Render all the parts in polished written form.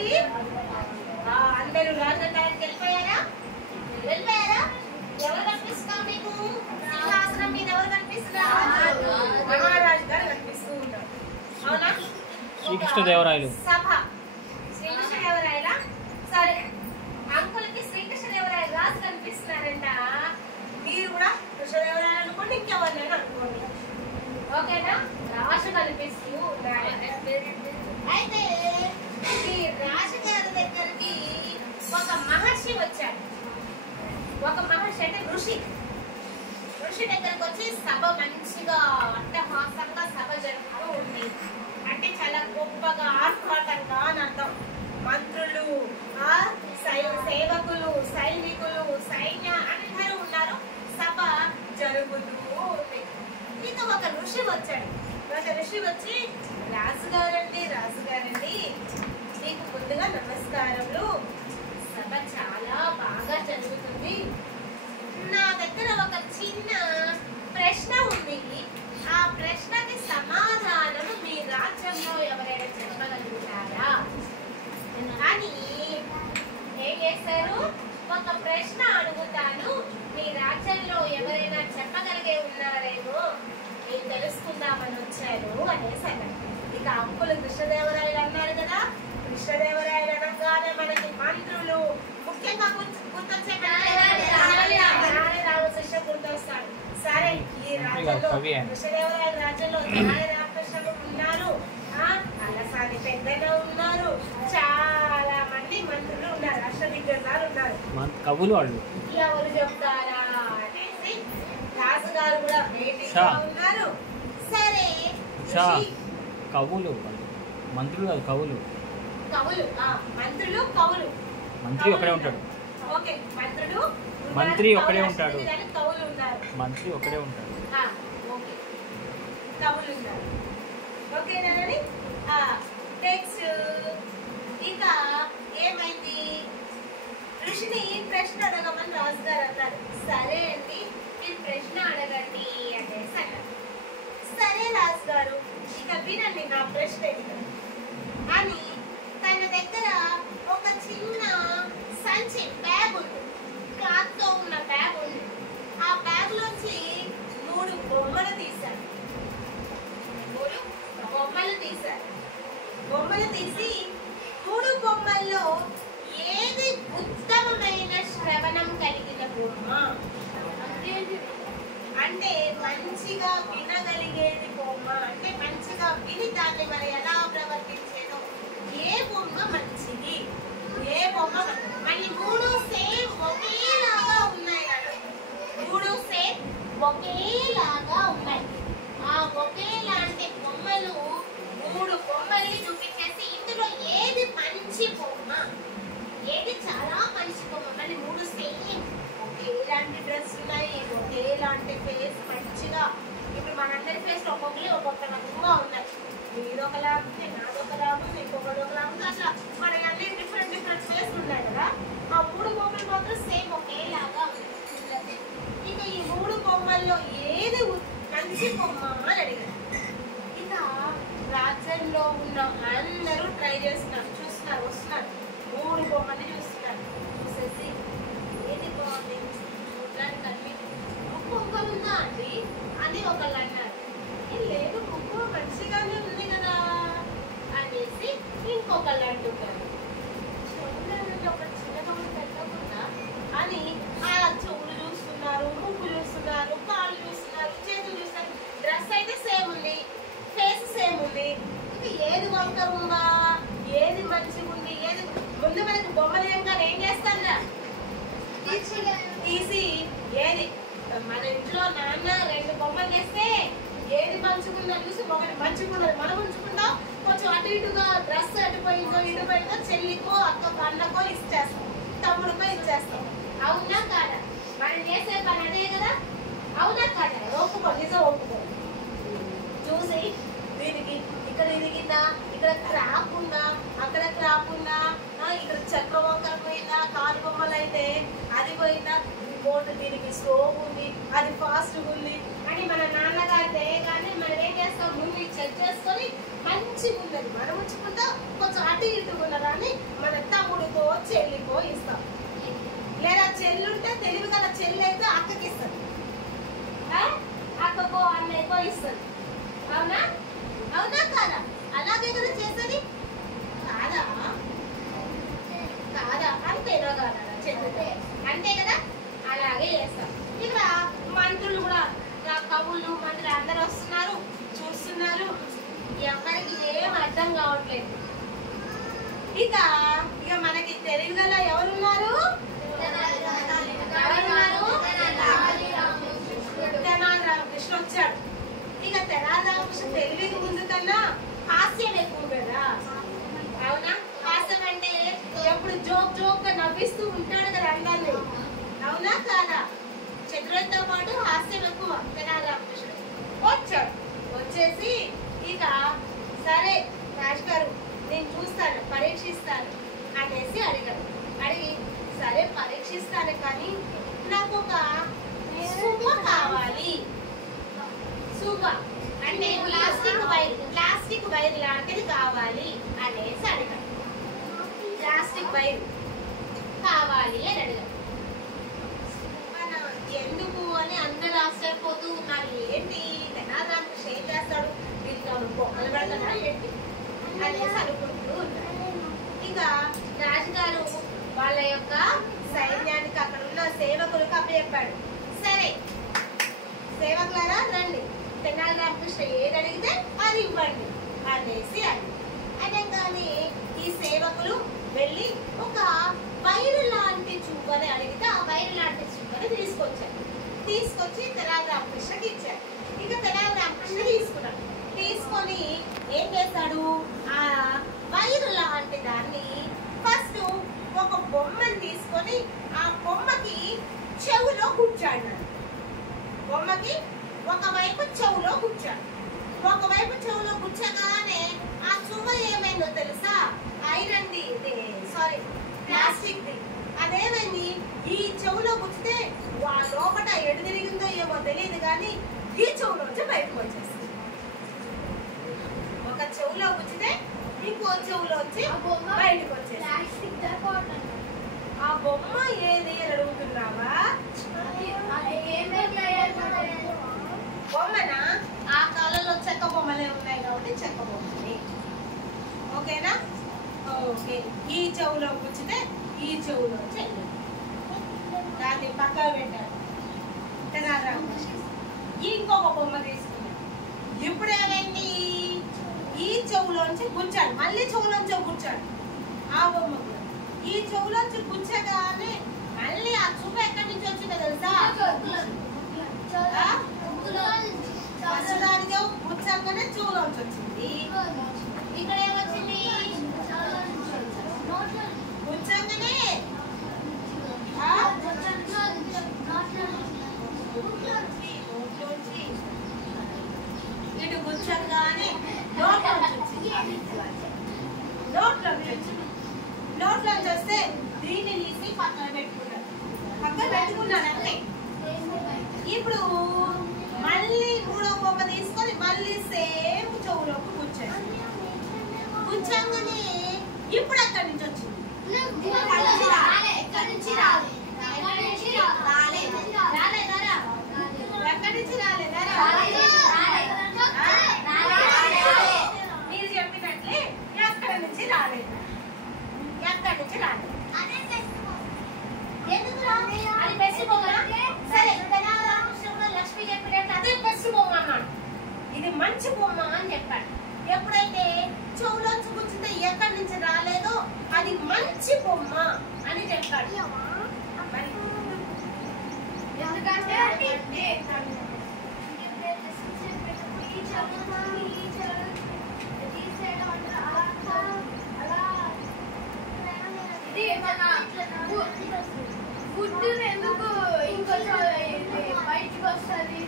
అందరికి అందరూ రాజధానికి వెళ్ళిపోయారా? ఎవరు కనిపిస్తున్నారు మీకు? సింహాసనం మీద ఎవరు కనిపిస్తున్నారు? మహారాజు గారు కనిపిస్తూ ఉంటారు. అవునా? శ్రీకృష్ణదేవరాయలు సభ శ్రీకృష్ణదేవరాయల. సరే, అంకుల్కి శ్రీకృష్ణదేవరాయలు రాజు కనిపిస్తున్నారంట. మీరు కూడా కృష్ణదేవరాయలు అనుకోండి, ఇంకెవరినైనా అనుకోండి. ఓకేనా? రాజు కనిపిస్తూ ఉన్నారు. అయితే ఈ రాజుగారి దగ్గరికి ఒక మహర్షి వచ్చాడు. ఒక మహర్షి అంటే ఋషి దగ్గరకు వచ్చి సభ మంచిగా అట్టహాసంగా సభ జరుగుతూ ఉంది. అంటే చాలా గొప్పగా ఆర్భాటంగా అని అర్థం. మంత్రులు, సేవకులు, సైనికులు, సైన్య అందరూ ఉన్నారు. సభ జరుగుతూ ఉంది. ఇక ఒక ఋషి వచ్చాడు. ఒక ఋషి వచ్చి, రాజుగారండి మీకు ముందుగా నమస్కారములు. సభ చాలా బాగా జరుగుతుంది. నా దగ్గర ఒక చిన్న ప్రశ్న ఉంది. ఆ ప్రశ్నకి సమాధానం మీ రాజ్యంలో ఎవరైనా చెప్పగలుగుతారా అని ఏం చేశారు? ఒక ప్రశ్న అడుగుతాను, మీ రాజ్యంలో ఎవరైనా చెప్పగలిగే ఉన్నారేమో నేను తెలుసుకుందామని వచ్చారు అనేసి అన్నారు. ఇక అంకులు కృష్ణదేవరాయలు అన్నారు కదా. కృష్ణదేవరాయలు అనగానే మనకి మంత్రులు, ముఖ్యంగా గుర్తొచ్చే రామకృష్ణ గుర్తొస్తాడు. సరే, ఈ రాజ్యంలో కృష్ణదేవరాయల రాజ్యంలో రామకృష్ణుడు ఉన్నారు, అలసాని పెద్దగా ఉన్నారు, చాలా మంది మంత్రులు ఉన్నారు, అష్టదిగ్గజాలు ఉన్నారు. కవులు వాళ్ళు ఎవరు చెప్తారా అనేసి రాజుగారు కూడా వేటిగా ఉన్నారు. సరే, కవులు మంత్రులు కాదు, కవులు మంత్రులు కవులు. మంత్రి ఒకడే ఉంటాడు. ఓకే, మంత్రి ఒకడే ఉంటాడు. కవులు ఉన్నారు. మంత్రి ఒకడే ఉంటాడు. ఓకే, కవులు ఉన్నారు. ఓకేనండి. నెక్స్ట్ ఇక ఏమైంది? ఋషిని ప్రశ్న అడగమని రాజుగారు అన్నారు. సరే అండి, మీరు ప్రశ్న అడగండి అనేసి అన్నారు. సరే రాజుగారు, ఇక వినండి నా ప్రశ్న అని తన దగ్గర ఒక చిన్న సంచి బ్యాగ్ ఉంది, క్లాత్ తో ఉన్న బ్యాగ్ ఉంది. ఆ బ్యాగ్ లోంచి 3 బొమ్మలు తీశారు. బొమ్మలు తీసి 3 బొమ్మల్లో ఏది ఉత్తమమైన శ్రవణం కలిగిన బొమ్మ అంటే మంచిగా వినగలిగేది బొమ్మ, అంటే మంచిగా విని దాన్ని మరి ఎలా ప్రవర్తించేదో ఏ బొమ్మ మంచిది, ఏ బొమ్మ మళ్ళీ 3 సేమ్ ఒకేలాగా ఉన్నాయి కదా. 3 సేమ్ ఒకేలాగా ఉన్నాయి. ఆ ఒకేలాంటి బొమ్మలు 3 బొమ్మల్ని చూపించేసి ఇందులో ఏది మంచి బొమ్మ, ఏది చాలా మంచి బొమ్మ, మళ్ళీ 3 సేమ్ ఒకేలాంటి డ్రెస్ ఉన్నాయి, ఒకేలాంటి ఫేస్ మంచిగా. ఇప్పుడు మనందరి ఫేస్ ఒక్కొక్క రంగుగా ఉన్నాయి. మీదొకలా ఉంది, నాదొకలా ఉంది, ఇంకొకటి ఒకలా ఉంది. అట్లా మన అన్ని డిఫరెంట్ ఫేస్ ఉన్నాయి కదా. ఆ 3 బొమ్మలు మాత్రం సేమ్ ఒకేలాగా ఉన్నాయి. ఇక ఈ 3 బొమ్మల్లో ఏది మంచి బొమ్మ అని అడిగారు. ఇక రాజ్యంలో ఉన్న అందరూ ట్రై చేస్తున్నారు, చూస్తున్నారు, వస్తున్నారు. 3 బొమ్మల్ని చూస్తున్నారు. చూసేసి ఏది బాగుంది చూడడానికి అన్ని ముక్కు ఉందా అండి అని ఒకళ్ళు అన్నారు. లేదు, ముక్కు మంచిగానే ఉంది కదా అనేసి ఇంకొకళ్ళు అంటున్నారు. చూడడానికి ఒక చిన్నగా పెట్టకుండా అని ఆ చెవులు చూస్తున్నారు, ముక్కు చూస్తున్నారు, కాళ్ళు చూస్తున్నారు, చేతులు చూస్తున్నారు. డ్రెస్ అయితే సేమ్ ఉంది, ఫేస్ సేమ్ ఉంది. ఇంకా ఏది వంకర ఉందా, ఏది మంచిగా ఉంది, ఏది ముందు మనకి బొమ్మలు ఏంగానే ఏం చేస్తారా తీసి ఏది మన ఇంట్లో నాన్న 2 బొమ్మలు వేస్తే ఏది మంచుకుందని చూసి ఒకటి మంచుకున్నది మనం ఉంచుకుంటాం. కొంచెం అటు ఇటుగా డ్రెస్ అటుపోయిందో ఇటుపోయిందో చెల్లికో అక్కకో అన్నకో ఇచ్చేస్తాం, తమ్ముడికో ఇచ్చేస్తాం. అవునా కాదా? మనం చేసే పని అదే కదా. అవునా కాదా? ఒప్పుకో, నిజం ఒప్పుకో. చూసి దీనికి ఇక్కడ ఇరిగిందా, ఇక్కడ క్రాప్ ఉందా, అక్కడ క్రాప్ ఉందా, ఇక్కడ చక్ర వంకర పోయిందా, కాలు బొమ్మలు అయితే అది పోయిందా, ఇంకోటి దీనికి స్లోప్ ఉంది, అది ఫాస్ట్ ఉంది అని మన నాన్నగారు కానీ మనం ఏం చేస్తాం, ముందు చెక్ చేసుకొని మంచి మంచిగా ఉన్నది మనం ఉంచుకుంటా, కొంచెం అటు ఇటు ఉన్నదాన్ని మన తమ్ముడికో చెల్లికో ఇస్తాం. లేదా చెల్లుంటే తెలివి గల చెల్లి అయితే అక్కకి ఇస్తుంది, అక్కకో అన్నయ్యకో ఇస్తుంది. అవునా అవునా కాదా? అలాగే కదా చేస్తుంది కాదా? కాదా? అంతేనా కాదా? చెల్లితే అంతే కదా, అలాగే చేస్తాం. ఇక్కడ మంత్రులు కూడా కవులు మంత్రులు అందరూ వస్తున్నారు, చూస్తున్నారు, ఎవరికి ఏం అర్థం కావట్లేదు. ఇక ఇక మనకి తెలివి గల ఎవరున్నారు? తెనాలి రామకృష్ణ వచ్చాడు. ఇక తెనాలి రామకృష్ణ తెలివికి ముందు కన్నా హాస్యం ఎక్కువ కదా. అవునా? హాస్యం అంటే ఎప్పుడు జోక్ జోక్ గా నవ్విస్తూ ఉంటాడు కదా అందరినీ. అవునా కాదా? చతురతో పాటు హాస్యం ఎక్కువ. తెనాలి రామకృష్ణ వచ్చాడు. వచ్చేసి ఇక సరే రాజు గారు నేను చూస్తాను, పరీక్షిస్తాను అనేసి అడిగాడు. అడిగి సరే పరీక్షిస్తాను కానీ నాకు ఒక సుగ కావాలి. సుగ అంటే ప్లాస్టిక్ వైర్ లాంటిది కావాలి అనేసి అడిగాడు. ప్లాస్టిక్ వైర్ కావాలి అని అడిగాడు. ఎందుకు అని అందరూ ఆశ్చర్యపోతూ ఉన్నారు. ఏంటి తెనాలి రామకృష్ణ ఏం చేస్తాడు, వీళ్ళు బొక్కలు పెడతాడా ఏంటి అనేసి అనుకుంటూ ఉన్నారు. ఇక రాజుగారు వాళ్ళ యొక్క సైన్యానికి అక్కడ ఉన్న సేవకులకు అప్పచెప్పాడు. సరే సేవకులారా రండి, తెనాలి రామకృష్ణ ఏది అడిగితే అది ఇవ్వండి అనేసి అనగానే ఈ సేవకులు వెళ్ళి ఒక వైరు లాంటి చుక్కని అడిగితే ఆ వైరు లాంటి చుక్కని తీసుకొచ్చారు. తీసుకొచ్చి తెనాలి రామకృష్ణకి ఇచ్చారు. ఇక తెనాలి రామకృష్ణ తీసుకున్నాడు. తీసుకొని ఏం చేశాడు, ఆ వైరు లాంటి దాన్ని ఫస్ట్ ఒక బొమ్మని తీసుకొని ఆ బొమ్మకి చెవులో కూర్చాడు. బొమ్మకి ఒకవైపు చెవులో కూర్చాడు. ఒకవైపు చెవులో కూర్చోగానే ఆ చువ్వ ఏమైందో తెలుసా? ఐరన్ ది ప్లాస్టిక్ ది అదేమైంది, ఈ చెవులో కూర్చితే లోపల ఎడు తిరిగిందో ఏమో తెలియదు కానీ ఈ చెవులోంచి బయటకు వచ్చేస్తుంది. ఒక చెవులో కూర్చితే ఇంకో చెవులోంచి బయటకు వచ్చేస్తుంది. ఆ బొమ్మ ఏది అని అడుగుతున్నావా? బొమ్మనా? ఆ కాలంలో చెక్క బొమ్మలే ఉన్నాయి కాబట్టి చెక్క బొమ్మని. ఓకేనా? ఓకే. ఈ చెవులో కూర్చుంటే ఈ చెవులో చెల్లి దాన్ని పక్కన పెట్టాడు తెనాలి రామకృష్ణ. ఇంకొక బొమ్మ తీసుకున్నాడు. ఇప్పుడు ఏమైంది, ఈ చెవులోంచి గుచ్చాడు, మళ్ళీ చెవులోంచి గుచ్చాడు. ఆ బొమ్మ కూడా ఈ చెవులోంచి గుచ్చగానే మళ్ళీ ఆ చూపు ఎక్కడి నుంచి వచ్చిందో తెలుసా? దానికి గుచ్చగానే చెవులోంచి వచ్చింది. ఇక్కడ ఏమొచ్చింది, గుచ్చగానే ఇటు గుచ్చగానే నోట్లోంచి వస్తే దీన్ని తీసి పక్కన పెట్టుకున్నాను అంతే. ఇప్పుడు మళ్ళీ మూడో బొమ్మ తీసుకొని మళ్ళీ సేమ్ చెవులోకి కూర్చోండి. కూర్చోగానే ఇప్పుడు ఎక్కడి నుంచి వచ్చింది, ఎక్కడి నుంచి మీరు చెప్పినట్లే ఎక్కడి నుంచి రాలేదు. ఎందుకు రాలేదు? అది బెస్ట్ బొమ్మ. సరే తెనాలి రామకృష్ణ లక్ష్మి చెప్పినట్టు అదే బెస్ట్ బొమ్మ అన్నాడు. ఇది మంచి బొమ్మ అని చెప్పాడు. ఎప్పుడైతే చెవులోంచి కూర్చుంటే ఎక్కడి నుంచి రాలేదో అది మంచి బొమ్మ అని చెప్పాడు. ఎందుకంటే ఫుడ్ ఎందుకు ఇంకొంచెం బయటకు వస్తుంది,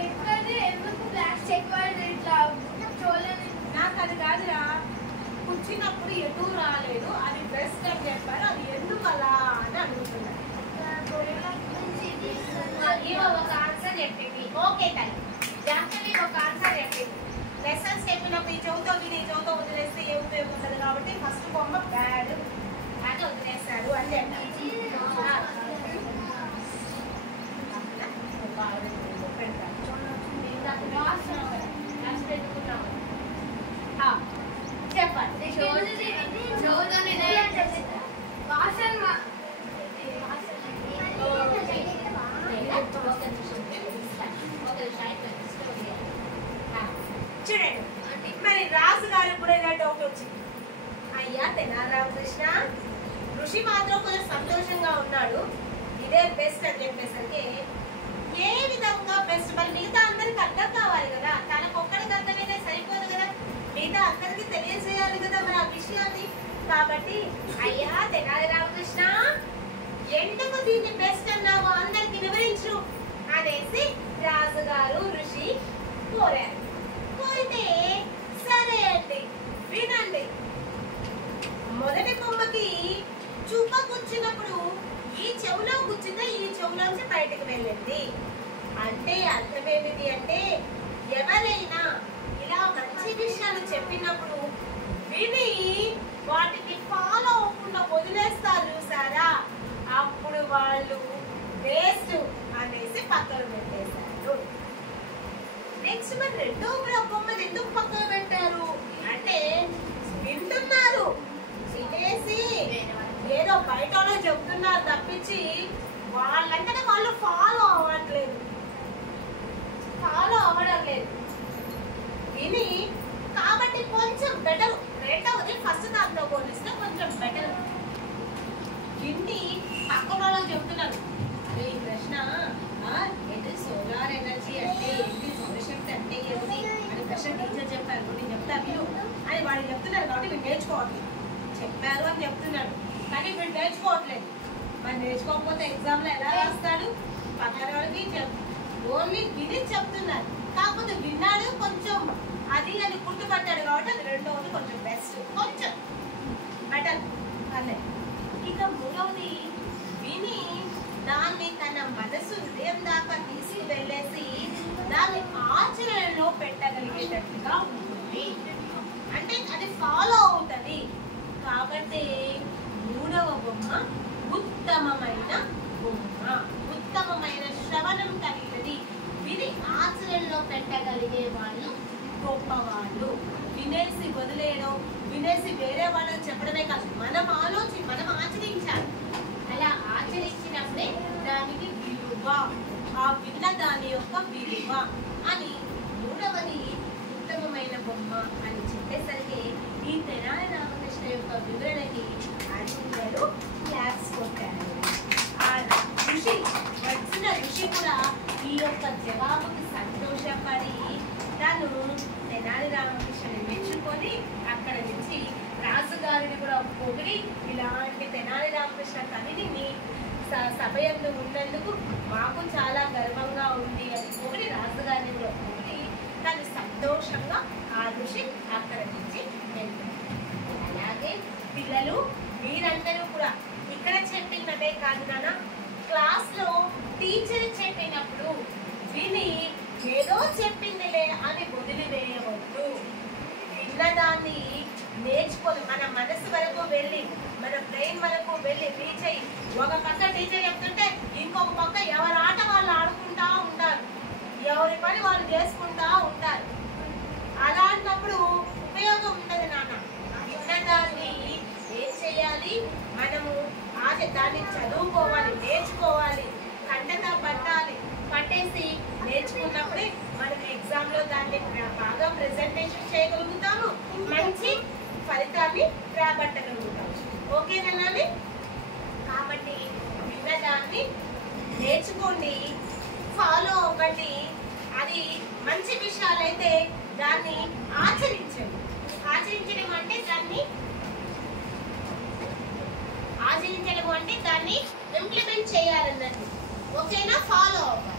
చెక్కది ఎందుకు ప్లాస్టిక్ ఇట్లా చూడలేదు. నాకు అది కాదురా, కూర్చున్నప్పుడు ఎటు రాలేదు, అది బెస్ట్ అని చెప్పారు. అది ఎందుకు అలా అని అడుగుతున్నారు. ఒక ఆన్సర్ చెప్పింది. Okay thank you. జెండా. చెప్పండి. చూడండి మరి రాజు గారికి కూడా ఇలా డౌట్ వచ్చింది. అయ్యా తెనాలి రామకృష్ణ, ఋషి మాత్రం కొంచెం సంతోషంగా ఉన్నాడు, ఇదే బెస్ట్ అని చెప్పేసరికి ఏ విధంగా బెస్ట్, మరి మిగతా అందరికి అర్థం కావాలి కదా, తనకు ఒక్కడికి అర్థమైతే సరిపోదు కదా, మిగతా అందరికి తెలియజేయాలి కదా మరి ఆ విషయాన్ని. కాబట్టి అయ్యా తెనాలి రామకృష్ణ, ఎందుకు దీన్ని బెస్ట్ అన్నావు అందరికి వివరించు అనేసి రాజుగారు ఋషి కోరారు. కోరితే సరే అండి వినండి. మొదటి బొమ్మకి చూప గుచ్చినప్పుడు ఈ చెవులో గుచ్చిందా ఈ చెవులోంచి బయటకు వెళ్ళింది. అంటే అర్థమేమిటి అంటే ఎవరైనా ఇలా మంచి విషయాలు చెప్పినప్పుడు విని వాటికి ఫాలో అవ్వకుండా వదిలేస్తారు చూసారా, అప్పుడు వాళ్ళు వేస్ట్ అనేసి పక్కన పెట్టేశారు. నెక్స్ట్ మరి రెండో బొమ్మను ఎందుకు పక్కన పెట్టారు అంటే వింటున్నారు, వినేసి ఏదో బయట చెప్తున్నారు తప్పించి వాళ్ళంటే వాళ్ళు ఫాలో అవ్వడం లేదు. విని కాబట్టి కొంచెం బెటర్. రెండవది ఫస్ట్ దాంతో పోలిస్తే కొంచెం బెటర్. విని పక్కన వాళ్ళకి చెప్తున్నారు, అరే ఈ ప్రశ్న ఏంటి సోలార్ ఎనర్జీ అంటే ఏంటి, సౌరశక్తి అంటే ఏంటి అని ప్రశ్న టీచర్ చెప్పారు, నేను చెప్తా విను అని వాళ్ళు చెప్తున్నారు. కాబట్టి వీళ్ళు నేర్చుకోవట్లేదు, చెప్పారు అని చెప్తున్నాడు కానీ వీళ్ళు నేర్చుకోవట్లేదు. మరి నేర్చుకోకపోతే ఎగ్జామ్లో ఎలా రాస్తాడు? పక్కన వాళ్ళకి ఓన్లీ విని చెప్తున్నారు, కాకపోతే విన్నాడు కొంచెం అది అని గుర్తుపట్టాడు కాబట్టి అది రెండవది కొంచెం బెస్ట్, కొంచెం బెటర్ పర్లేదు. ఇక మూడవది విని దాన్ని తన మనసు హృదయం దాకా తీసుకువెళ్ళేసి దాన్ని ఆచరణలో పెట్టగలిగేటట్టుగా ఉంటుంది, అంటే అది ఫాలో అవుతుంది. కాబట్టి మూడవ బొమ్మ ఉత్తమమైన బొమ్మ, ఉత్తమమైన శ్రవణం కలిగినది. విని ఆచరణలో పెట్టగలిగే వాళ్ళు గొప్పవాళ్ళు. వినేసి వదిలేయడం, వినేసి వేరే వాళ్ళని చెప్పడమే కాదు, మనం ఆచరించాలి. అలా ఆచరించినప్పుడే దానికి విలువ, ఆ విన్న దాని యొక్క విలువ అని. మూడవది ఉత్తమమైన బొమ్మ అని చెప్పేసరికి ఈ తెనాలి రామకృష్ణ యొక్క వివరణకి అందరూ క్లాప్స్ కొట్టారు. ఆ ఋషి వచ్చిన ఋషి కూడా ఈ యొక్క జవాబుకి సంతోషపడి తను తెనాలి రామకృష్ణని మెచ్చుకొని అక్కడ నుంచి రాజుగారిని కూడా పొగిడి ఇలాంటి తెనాలి రామకృష్ణ కవిని సభయంలో ఉన్నందుకు మాకు చాలా గర్వంగా ఉంది అని పొగిడి రాజుగారిని కూడా పొగిడి తను సంతోషంగా ఆ ఋషి అక్కడ నుంచి వెళ్తారు. అలాగే పిల్లలు మీరందరూ కూడా ఇక్కడ చెప్పినదే కాదు నాన్న, క్లాస్లో టీచర్ చెప్పినప్పుడు విని ఏదో చెప్పిందిలే అని వదిలివేయవద్దు. విన్నదాన్ని నేర్చుకొని మన మనసు వరకు వెళ్ళి మన బ్రెయిన్ వరకు వెళ్ళి రీచ్ అయ్యి ఒక పక్క టీచర్ చెప్తుంటే ఇంకొక పక్క ఎవరి ఆట వాళ్ళు ఆడుకుంటా ఉంటారు, ఎవరి పని వాళ్ళు చేసుకుంటా ఉంటారు. అలాంటప్పుడు ఉపయోగం ఉండదు నాన్న. విన్నదాన్ని ఏం చేయాలి, మనము దాన్ని చదువుకోవాలి, నేర్చుకోవాలి, కంటత పట్టేసి నేర్చుకున్నప్పుడే మనం ఎగ్జామ్లో దాన్ని బాగా ప్రెజెంటేషన్ చేయగలుగుతాము, మంచి ఫలితాన్ని రాబట్టగలుగుతాము. ఓకేనా? కాబట్టి విన్నదాన్ని నేర్చుకోండి, ఫాలో అవ్వండి. అది మంచి విషయాలైతే దాన్ని ఆచరించండి. ఆచరించడం అంటే దాన్ని ఇంప్లిమెంట్ చేయాలన్నట్టు. ఓకేనా? ఫాలో అవ్వాలి.